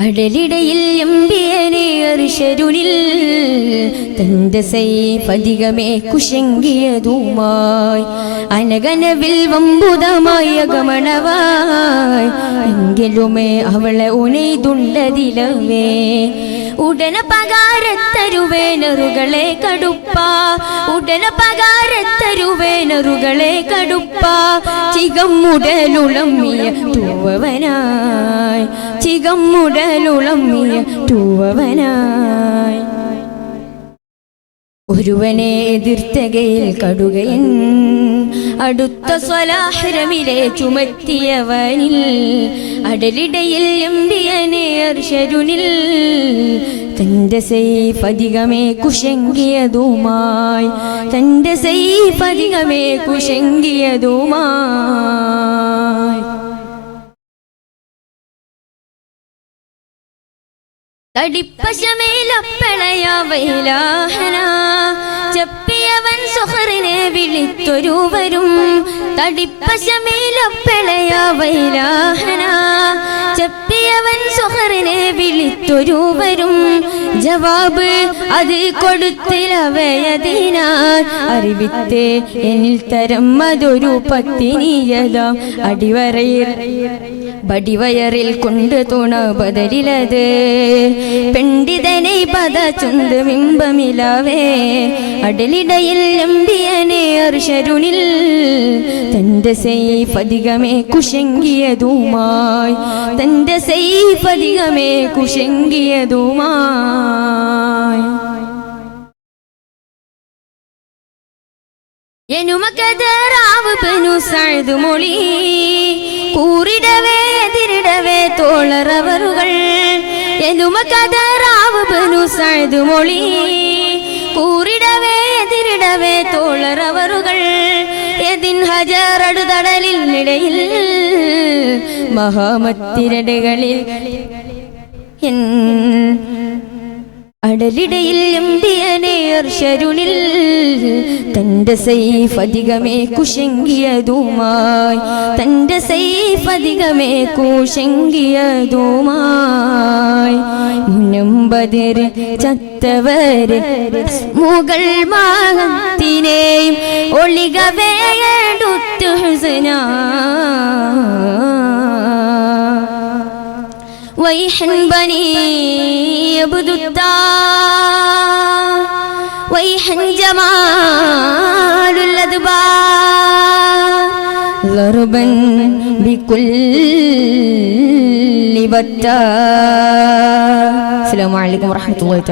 അടലിടയിൽ എമ്പിയനെ അർഷരുനിൽ തന്റെ സൈഫധികമേ കുശങ്കിയതുമായി. അനകനവിൽ വമ്പുതമായ ഗമണവായി എങ്കിലുമേ അവളെ ഉണൈതുണ്ടതിലവേ. ഉടന പകാരത്തരുവേനറുകളെ കടുപ്പ. ഉടന പകാരത്തരുവേനറുകളെ കടുപ്പ. ചികമ്മുടലുളമ്മിയ തൂവനായി ചികമ്മുടലുളമ്മിയ തൂവനായി ഒരുവനെ എതിർത്തകയിൽ കടുകയൻ അടുത്ത സ്വലാഹരമിലെ ചുമത്തിയവനിൽ അടലിടയിൽ എമ്പിയനെ അർഷരുനിൽ തന്റെ സൈഫധികമേ കുശങ്കിയതുമായി തന്റെ സൈഫധികമേ കുശങ്കിയതുമായി. തടിപ്പശമേലപ്പളയാവൈലാഹന ചപ്പിയവൻ വിളിത്തൊരുവരും തടിപ്പശമേലപ്പളയാവൈലാഹന ചെപ്പിയവൻ സുഹറിനെ വിളിത്തൊരുവരും ജവാബ് അത് കൊടുത്തിലവയതിനാൽ അറിവിത്തെ എന്നിൽ തരം അതൊരു പത്തിനിയതാം അടിവരയിൽ വടിവയറിൽ കൊണ്ട് തുണ ബദലിലത്. പെണ്ഡിതനെ പദ ചുന്ത് ബിംബമിലാവേ അടലിടയിൽ എമ്പിയനെ അർഷരുണിൽ തന്റെ സൈഫധികമേ കുശങ്കിയതുമായി. തന്റെ സൈഫധികമേ കുശങ്കിയതുമായി. എനുമക്കതറാവ് പെനു സഴുതു മൊഴി കൂറിടവേ എതിരിടവേ തോളറവറുകൾ. എനുമക്കതറാവ് ബനു സഴുതു മൊഴി കൂറിടവേ എതിരിടവേ തോളറവറുകൾ എതിൻ ഹജറടുതടലിൽ ഇടയിൽ മഹാമത്തിരടകളിൽ. അടലിടയിൽ എമ്പിയനെ അർഷരുണിൽ തന്റെ സൈഫ് അധികമേ കുശങ്കിയതുമായി. തന്റെ സൈഫ് അധികമേ കുശങ്കിയതുമായി. മുനമ്പതിര് ചത്തവര് മുകൾ മാഹത്തിനെയും ഒളികവേയെടുത്തു ഹസനാ. വൈഹൻ ബനീ يبدو الدار ويح جمال الأدبار ضربا بكل بتار السلام عليكم ورحمة الله تعالى